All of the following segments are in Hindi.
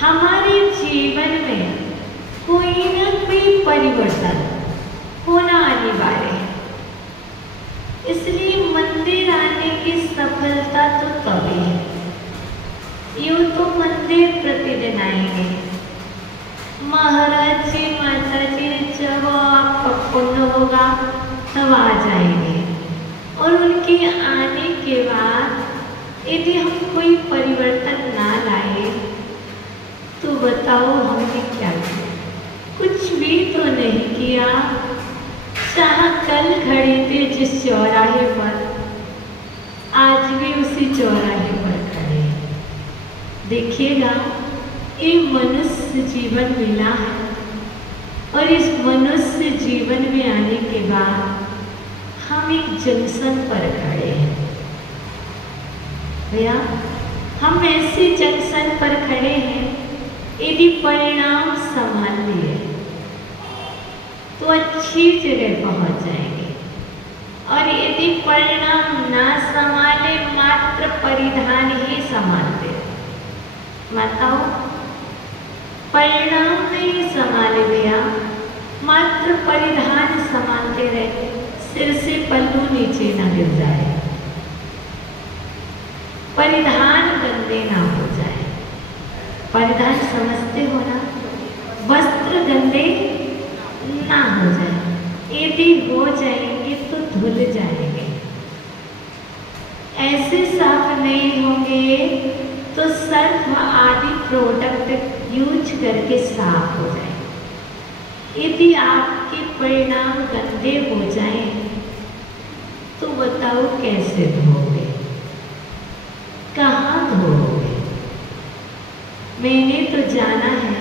हमारे जीवन में कोई न कोई परिवर्तन होना अनिवार्य है। इसलिए मंदिर आने की सफलता तो तभी है। यूं तो मंदिर प्रतिदिन आएंगे, महाराज जी माता जी जब आपका पुण्य होगा तब आ जाएंगे, और उनके आने के बाद यदि हम कोई परिवर्तन ना लाए तो बताओ हमने क्या किया? कुछ भी तो नहीं किया। जहाँ कल खड़े थे जिस चौराहे पर, आज भी उसी चौराहे पर खड़े हैं। देखिएगा, ये मनुष्य जीवन मिला है, और इस मनुष्य जीवन में आने के बाद हम एक जंक्शन पर खड़े हैं। भैया, हम ऐसे जंक्शन पर खड़े हैं, यदि परिणाम संभाल लिए तो अच्छी जगह पहुंच जाएंगे, और यदि परिणाम ना संभाले, मात्र परिधान ही संभालते। बताओ, परिणाम नहीं संभाले भैया, मात्र परिधान संभालते रहे, सिर से पल्लू नीचे ना गिर जाए, परिधान गंदे ना हो जाए। परिधान समझते हो ना? वस्त्र गंदे ना हो जाए। यदि हो जाएंगे तो धुल जाएंगे, ऐसे साफ नहीं होंगे तो सर्फ आदि प्रोडक्ट यूज करके साफ हो जाए। यदि आपके परिणाम गंदे हो जाएं तो बताओ कैसे धोगे, कहाँ धोगे? मैंने तो जाना है,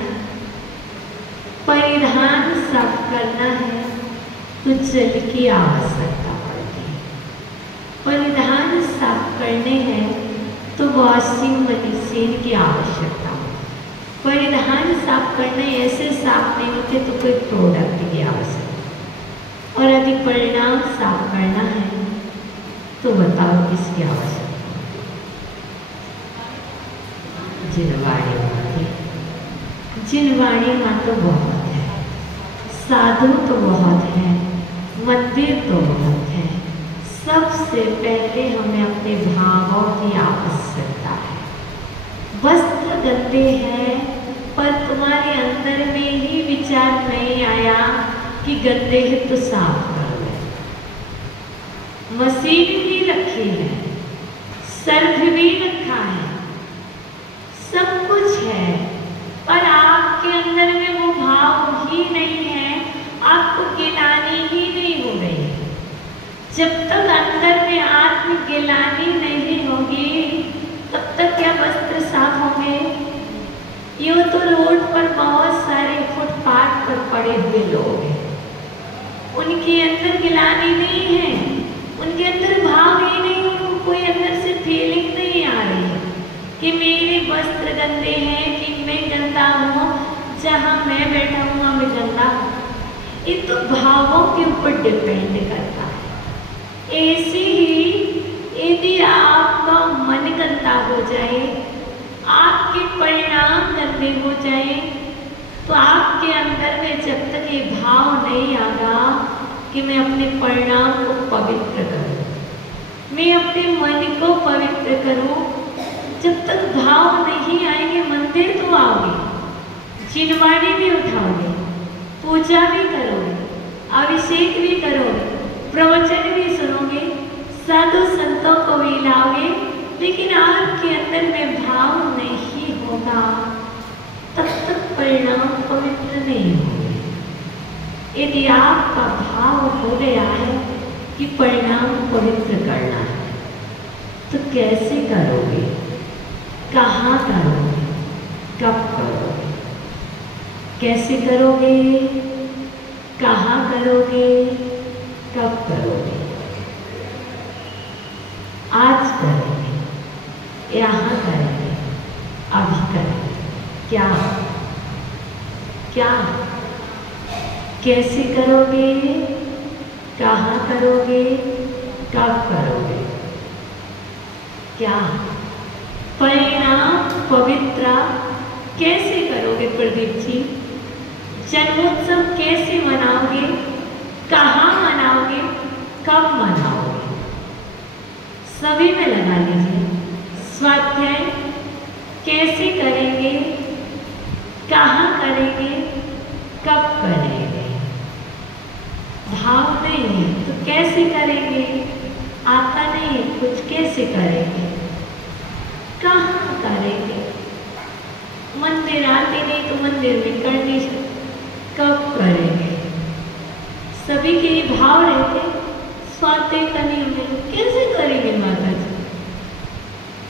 परिधान साफ करना है तो जल की आवश्यकता पड़ती है। परिधान साफ करने हैं तो वॉशिंग मशीन की आवश्यकता है। परिधान साफ करने ऐसे साफ नहीं होते तो कोई प्रोडक्ट की आवश्यकता। और यदि परिणाम साफ करना है तो बताओ किसकी आवश्यकता? जिनवाणी माँ। जिनवाणी माँ तो बहुत है, साधु तो बहुत है, मंदिर तो बहुत है। सबसे पहले हमें अपने भावों की आवश्यकता है। वस्त्र गंदे हैं, पर तुम्हारे अंदर में ही विचार नहीं आया कि गंदे है तो साफ कर ले। मशीन भी रखी है, सर्फ भी रखा है, सब कुछ है, पर आपके अंदर में वो भाव ही नहीं है, आपको गिलानी ही नहीं हो रही है। जब तक अंदर में आत्म गिलानी नहीं होगी तब तक क्या वस्त्र साफ होंगे? यूँ तो रोड पर बहुत सारे फुटपाथ पर पड़े हुए लोग हैं, उनके अंदर गिलानी नहीं है, उनके अंदर भाव ही नहीं, उनको कोई अंदर से फीलिंग नहीं आ रही है कि मेरे वस्त्र गंदे हैं, कि मैं गंदा हूँ, जहाँ मैं बैठा हूँ वहाँ मैं गंदा हूँ। ये तो भावों के ऊपर डिपेंड करता है। ऐसे ही यदि आपका मन गंदा हो जाए, आपके परिणाम गंदे हो जाए, तो आपके अंदर में जब तक ये भाव नहीं आगा कि मैं अपने परिणाम को पवित्र करूं, मैं अपने मन को पवित्र करूं, जब तक भाव नहीं आएंगे, मंदिर तो आओगे, जिनवाणी भी उठाओगे, पूजा भी करोगे, अभिषेक भी करोगे, प्रवचन भी सुनोगे, साधु संतों को भी लाओगे, लेकिन आपके अंदर में भाव नहीं होगा, तब तक परिणाम पवित्र नहीं होंगे। यदि आपका भाव हो गया है कि परिणाम पवित्र करना है, तो कैसे करोगे, कहाँ करोगे, कब करोगे? कैसे करोगे, कहाँ करोगे, कब करोगे? आज करेंगे, यहाँ करेंगे, अभी करेंगे। क्या क्या कैसे करोगे, कहाँ करोगे, कब करोगे? क्या परिणाम पवित्र कैसे करोगे? प्रदीप जी, जन्मोत्सव कैसे मनाओगे, कहाँ मनाओगे? मनाओगे? कब मनाओगे? सभी में लगा लीजिए। स्वाध्याय कैसे करेंगे, कहाँ करेंगे, कब करेंगे? भाव नहीं है तो कैसे करेंगे? आता नहीं है कुछ, कैसे करेंगे? कहाँ करेंगे? मंदिर आते नहीं तो मंदिर में कर नहीं सकते, कब करेंगे? सभी के ये भाव रहते। स्वाध्याय का नियम है तो कैसे करेंगे माता जी?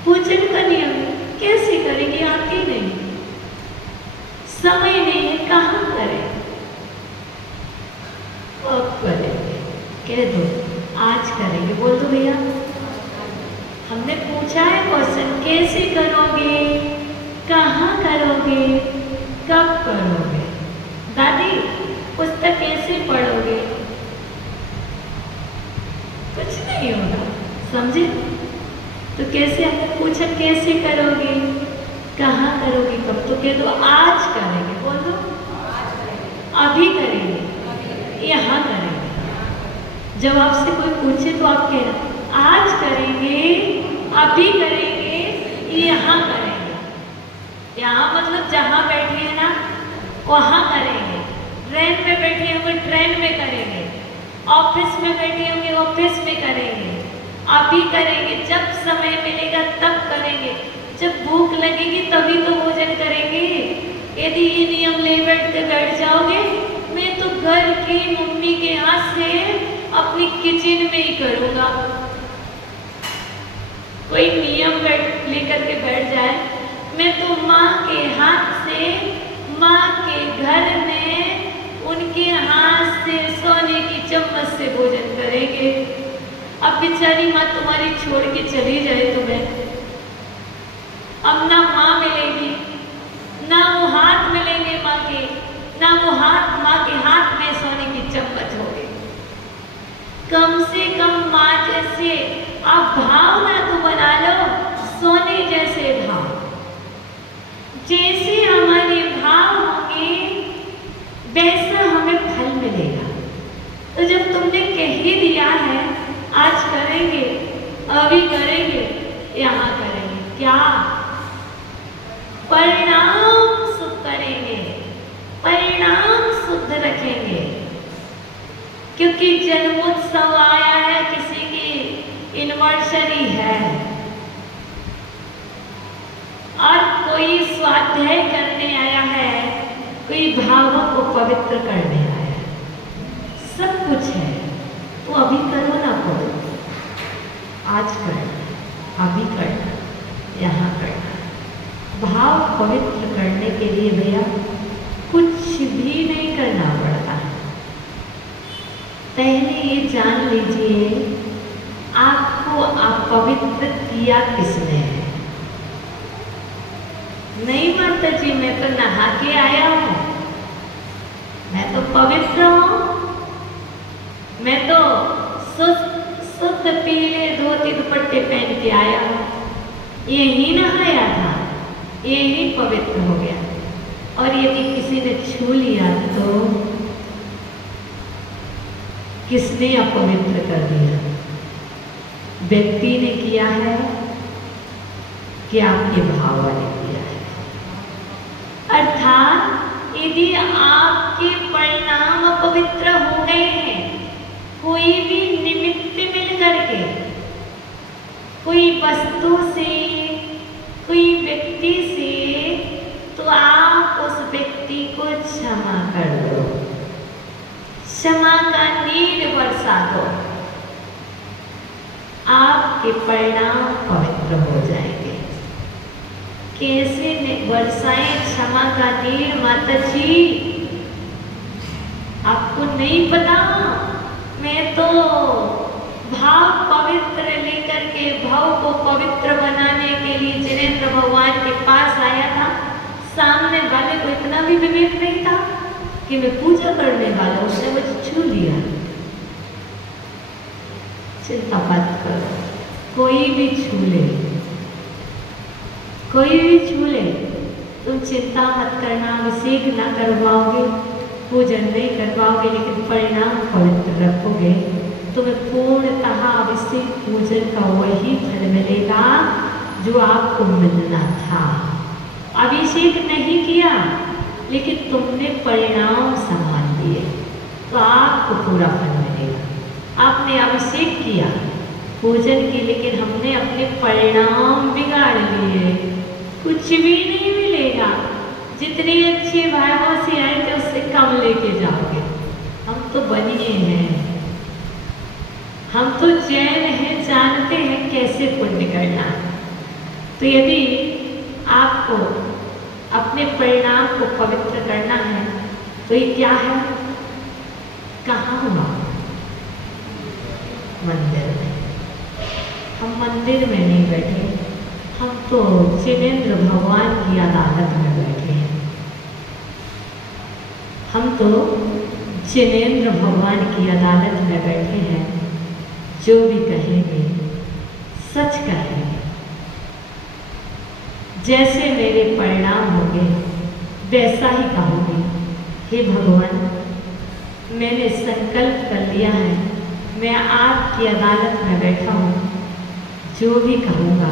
पूजन का नियम है कैसे करेंगे? आती नहीं, समय नहीं है, कहाँ करें? कब करेंगे? कह दो आज करेंगे। बोल दो भैया। हमने पूछा है क्वेश्चन, कैसे करोगे, कहाँ करोगे, कब करोगे? दादी पुस्तक कैसे पढ़ोगे? कुछ नहीं होगा, समझे? तो कैसे हमने पूछा कैसे करोगे, कहाँ करोगे, कब? तो कह दो आज करेंगे। बोल दो अभी करेंगे, यहाँ करेंगे। जब आपसे कोई पूछे तो आप कहना आज करेंगे, अभी करेंगे, यहाँ करेंगे। यहाँ मतलब जहाँ बैठे हैं ना वहाँ करेंगे। ट्रेन में बैठे होंगे ट्रेन में करेंगे, ऑफिस में बैठे होंगे ऑफिस में करेंगे, अभी करेंगे, जब समय मिलेगा तब करेंगे, जब भूख लगेगी तभी तो भोजन करेंगे। यदि ये नियम ले बैठ जाओगे, मैं तो घर की मम्मी के हाथ से अपनी किचन में ही करूँगा। कोई नियम लेकर के बैठ जाए, मैं तो माँ के हाथ से, माँ के घर में उनके हाथ से सोने की चम्मच से भोजन करेंगे। अब बेचारी माँ तुम्हारी छोड़ के चली जाए तुम्हें, अब ना माँ मिलेगी, ना वो हाथ मिलेंगे माँ के, ना वो हाथ माँ के हाथ में सोने की चम्मच होगी। कम से कम माँ जैसे आप भाव ना तो बना लो, सोने जैसे भाव। जैसे हमारे भाव होंगे वैसा हमें फल मिलेगा। तो जब तुमने कह ही दिया है आज करेंगे, अभी करेंगे, यहाँ करेंगे, क्या परिणाम शुद्ध करेंगे, परिणाम शुद्ध रखेंगे। क्योंकि जन्मोत्सव आया है, किसी की एनिवर्सरी है, और कोई स्वाध्याय करने आया है, कोई भावों को पवित्र करने आया है, सब कुछ है। तो अभी करो ना, करो आज करना, अभी करना, यहाँ करना। भाव पवित्र करने के लिए भैया कुछ भी नहीं करना पड़ता है। पहले ये जान लीजिए आपको अपवित्र किया किसने है। नहीं माता जी मैं तो नहा के आया हूँ, मैं तो पवित्र हूँ, मैं तो शुद्ध पीले धोती दुपट्टे पहन के आया हूँ, यही नहाया था, यही पवित्र हो गया। और यदि किसी ने छू लिया तो किसने अपवित्र कर दिया? व्यक्ति ने किया है कि आपके भाव वाले किया है। अर्थात यदि आपके परिणाम अपवित्र हो गए हैं, कोई भी निमित्त मिल करके, कोई वस्तु से, कोई व्यक्ति से, तो आप उस व्यक्ति को क्षमा कर दो, क्षमा का नीर बरसा दो, आपके परिणाम पवित्र हो जाएंगे। कैसे बरसाएं क्षमा का नीर माता जी? आपको नहीं पता? मैं तो भाव पवित्र लेकर के भाव को पवित्र बनाने के लिए जिनेंद्र भगवान के पास आया था। सामने वाले को इतना भी विवेक नहीं था कि मैं पूजा करने वाला, उसने मुझे छू लिया। चिंता मत करो, कोई भी छू ले, कोई भी छू ले, तुम चिंता मत करना। अभिषेक ना करवाओगे, पूजन नहीं करवाओगे, लेकिन परिणाम पवित्र रखोगे। तुम्हें पूर्णतः अभिषेक पूजन का वही फल मिलेगा जो आपको मिलना था। अभिषेक नहीं किया लेकिन तुमने परिणाम संभाल लिए तो आपको पूरा फल मिलेगा। आपने अभिषेक किया पूजन की, लेकिन हमने अपने परिणाम बिगाड़ लिए, कुछ भी नहीं मिलेगा। जितने अच्छे भाइयों से आए थे उससे कम लेके जाओगे। हम तो बनिए हैं, हम तो जैन हैं, जानते हैं कैसे पुण्य करना है। तो यदि आपको अपने परिणाम को पवित्र करना है तो ये क्या है, कहाँ हुआ? मंदिर में। हम मंदिर में नहीं बैठे, हम तो जिनेंद्र भगवान की अदालत में बैठे हैं। हम तो जिनेंद्र भगवान की अदालत में बैठे हैं। जो भी कहेंगे सच कहेंगे। जैसे मेरे परिणाम होंगे वैसा ही कहूँगी। हे भगवान, मैंने संकल्प कर लिया है, मैं आपकी अदालत में बैठा हूँ। जो भी कहूँगा,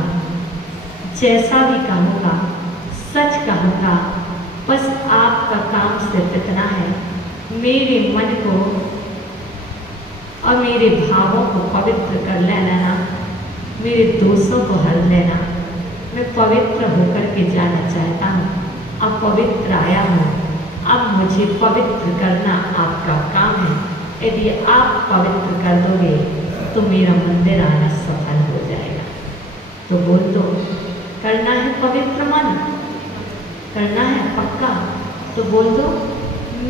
जैसा भी कहूँगा, सच कहूँगा। बस आपका काम सिर्फ इतना है, मेरे मन को और मेरे भावों को पवित्र कर लेना, मेरे दोषों को हर लेना। मैं पवित्र होकर के जाना चाहता हूँ। अब पवित्र आया हूँ, अब मुझे पवित्र करना आपका काम है। यदि आप पवित्र कर दोगे तो मेरा मंदिर आना सफल हो जाएगा। तो बोल दो, करना है पवित्र मन, करना है पक्का। तो बोल दो,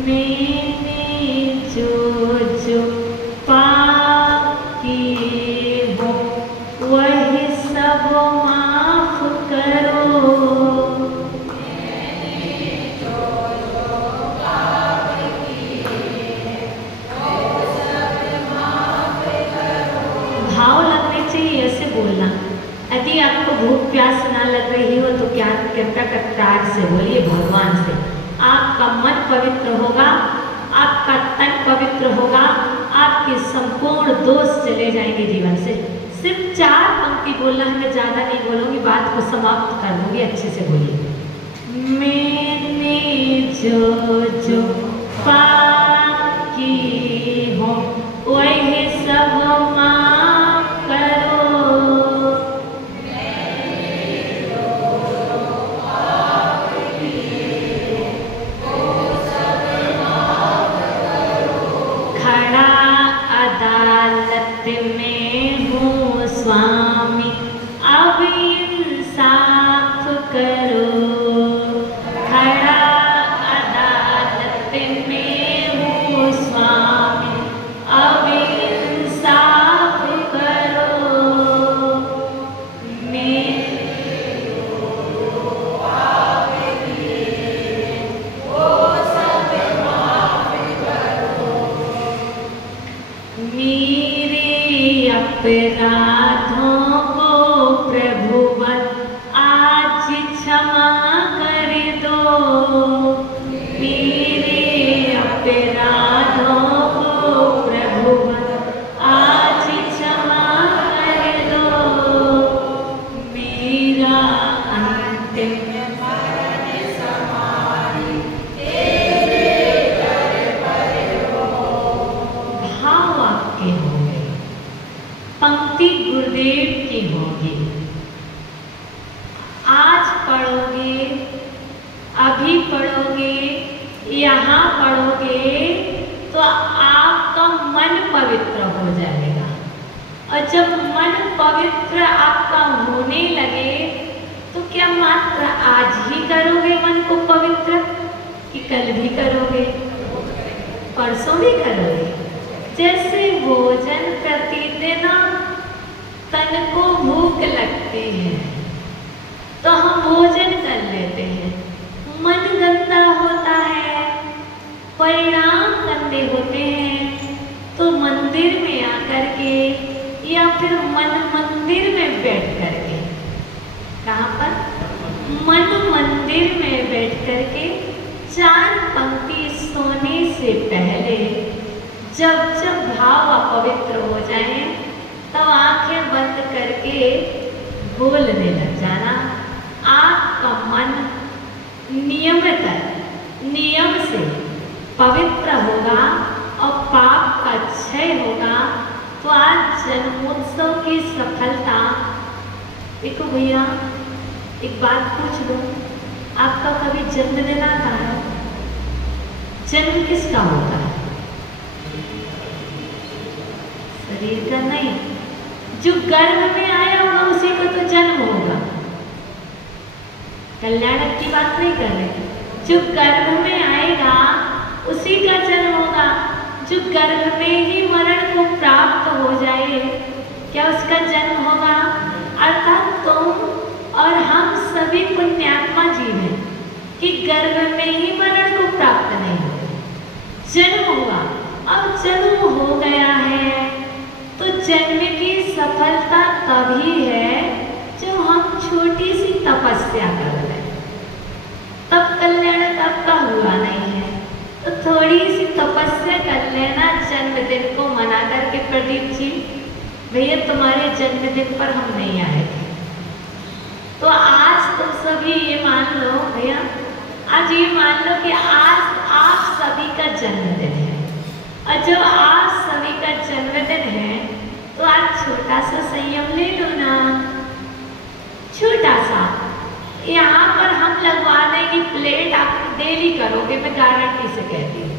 मैंने जो जो पाप किए हो वही सब माफ करो। भाव लगने चाहिए, ऐसे बोलना। यदि आपको भूख प्यास ना लग रही हो तो क्या कृपया कर प्यार से बोलिए भगवान से। आपका मन पवित्र होगा, आपका तन पवित्र होगा, आपके संपूर्ण दोष चले जाएंगे जीवन से। सिर्फ 4 पंक्ति बोलना है, मैं ज़्यादा नहीं बोलूँगी, बात को समाप्त कर दूँगी। अच्छे से बोलिए। मैंने जो जो पाप किए हो वही सब माफ करो। खड़ा अदालत में हूँ स्वामी, अब इंसाफ करो। खड़ा अदालत में हूँ स्वामी, अब इंसाफ करो। मेरे अपराधों को प्रभुवन आज क्षमा कर दो। मेरे अपराधों को प्रभुवन आज क्षमा कर दो। मेरा अंतिम भाव आपके होंगे, पंक्ति गुरुदेव की होगी। आज पढ़ोगे, अभी पढ़ोगे, यहाँ पढ़ोगे तो आपका मन पवित्र हो जाएगा। और जब मन पवित्र आपका होने लगे तो क्या मात्र आज ही करोगे मन को पवित्र, कि कल भी करोगे, परसों भी करोगे? जैसे भोजन प्रतिदिन तन को भूख लगती है तो हम भोजन कर लेते हैं, मन गंदा होता है, परिणाम गंदे होते हैं, तो मंदिर में आकर के या फिर मन मंदिर में बैठ करके, कहाँ पर? मन मंदिर में बैठ करके 4 पंक्ति सोने से पहले जब जब भाव अपवित्र हो जाए तब आंखें बंद करके बोलने लग जाना। आपका मन नियम से पवित्र होगा और पाप का क्षय होगा। तो आज जन्मोत्सव की सफलता। देखो भैया, एक बात पूछ लो, आपका कभी जन्मदिन आता है? जन्म किसका होता है? शरीर का नहीं, जो गर्भ में आया होगा उसी का तो जन्म होगा। कल्याणक की बात नहीं कर रहे, जो गर्भ में आएगा उसी का जन्म होगा। जो गर्भ में ही मरण को प्राप्त हो जाए, क्या उसका जन्म होगा? अर्थात तुम और हम सभी पुण्यात्मा जीव हैं कि गर्भ में ही मरण को प्राप्त नहीं होगा, जन्म होगा। अब जन्म हो गया है तो जन्म की सफलता तभी है जो हम छोटी सी तपस्या कर लें, तब कल्याण तब का हुआ नहीं है। तो थोड़ी सी तपस्या कर लेना जन्मदिन को मना करके। प्रदीप जी, भैया तुम्हारे जन्मदिन पर हम नहीं आए थे, तो आज तुम सभी ये मान लो भैया, आज ये मान लो कि आज आप सभी का जन्मदिन है। और जब आप सभी का जन्मदिन है तो आज छोटा सा संयम ले लो ना, छोटा सा। यहाँ पर हम लगवा देंगे प्लेट, आप डेली करोगे, मैं गारंटी से कहती हूँ।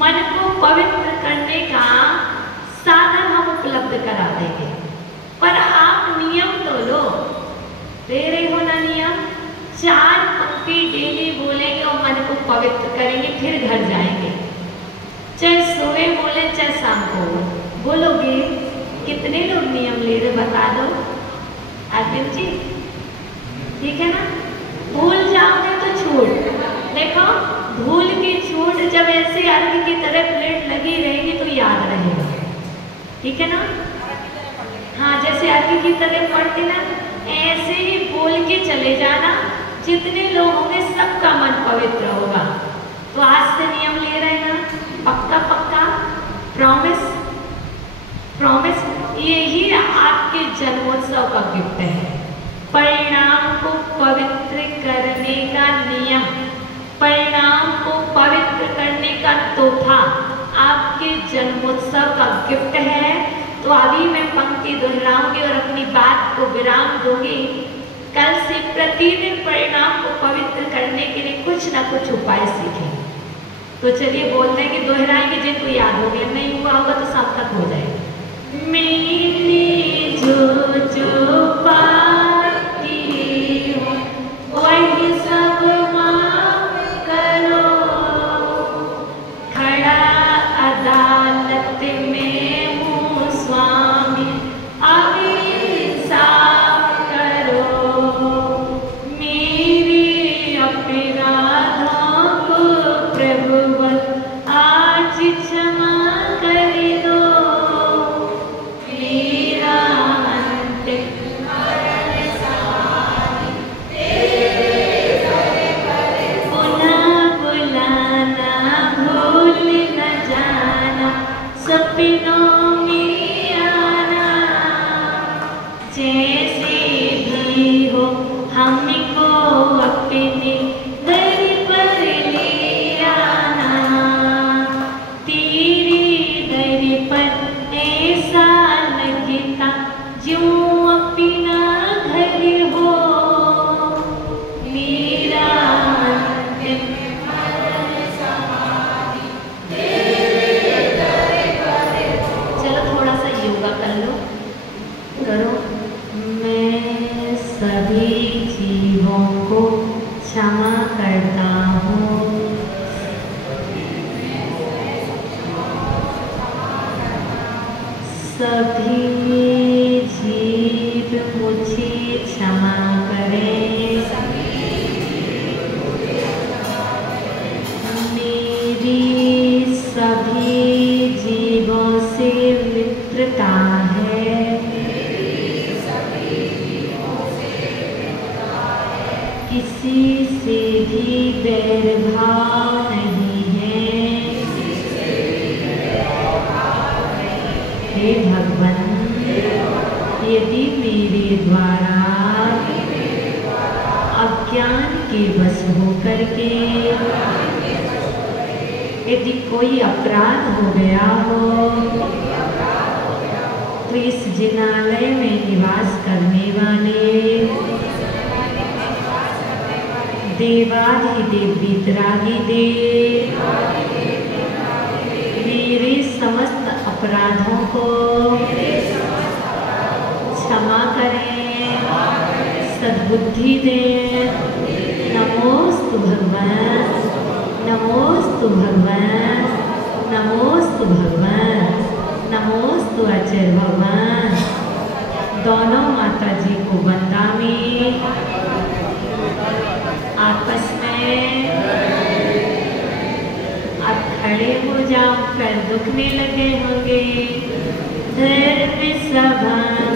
मन को पवित्र करने का साधन हम उपलब्ध करा देंगे, पर आप नियम तो लो। दे रहे हो ना नियम? 4 पंक्ति डेली बोलेंगे और मन को पवित्र करेंगे, फिर घर जाएंगे। चाहे सुबह बोले चाहे शाम को बोलोगे। कितने लोग नियम ले रहे बता दो आदित्य जी, ठीक है ना? भूल जाओगे तो छूट, देखो भूल की छूट। जब ऐसे अर्घ की तरह प्लेट लगी रहेगी तो याद रहेगा, ठीक है ना? हाँ, जैसे अर्घ की तरह पढ़ते ना, ऐसे ही बोल के चले जाना। जितने लोग होंगे सबका मन पवित्र होगा। तो आज से नियम ले रहे हैं ना, पक्का पक्का, प्रॉमिस प्रॉमिस। यही आपके जन्मोत्सव का गिफ्ट है, परिणाम को पवित्र करने का नियम, परिणाम को पवित्र करने का तोहफा आपके जन्मोत्सव का गिफ्ट है। तो अभी मैं पंक्ति दोहराऊंगी और अपनी बात को विराम दूंगी। कल से प्रतिदिन परिणाम को पवित्र करने के लिए कुछ ना कुछ उपाय सीखें। तो चलिए बोलते हैं कि दोहराएंगे, जिनको याद हो गया, नहीं हुआ होगा तो शाम तक हो जाएगा। मैंने जो पाती हो वही सब माफ करो, खड़ा अदालत में हूँ स्वामी, अभी साफ करो। मेरे अपराधों को प्रभु आज क्षमा कर दो, मेरा पुनः बुलाना भूल न जाना, सपनों में आना। जैसे भी हो हमको अपने दर पर ले आना, तेरे दर पर ऐसा लगता जो अपना घर हो, मेरा अंतिम चलो थोड़ा सा योगा कर लो, करो। मैं सभी जीवों को क्षमा करता हूँ, सभी जीव मुझे क्षमा करें। मेरी सभी जीवों से मित्रता है, किसी से भी बैरभाव नहीं है। द्वारा अज्ञान के वश होकर के यदि कोई अपराध हो गया हो तो इस जिनालय में निवास करने वाले देवाधिदेव वीतरागी देव मेरे समस्त अपराधों को क्षमा करें, सद्बुद्धि दें। नमोस्तु भगवान, नमोस्तु भगवान, नमोस्तु भगवान, नमोस्तु आचार्य भगवान। दोनों माता जी को वंदामी, आपस में आप खड़े हो जाओ, पैर दुखने लगे होंगे। धर्म सभा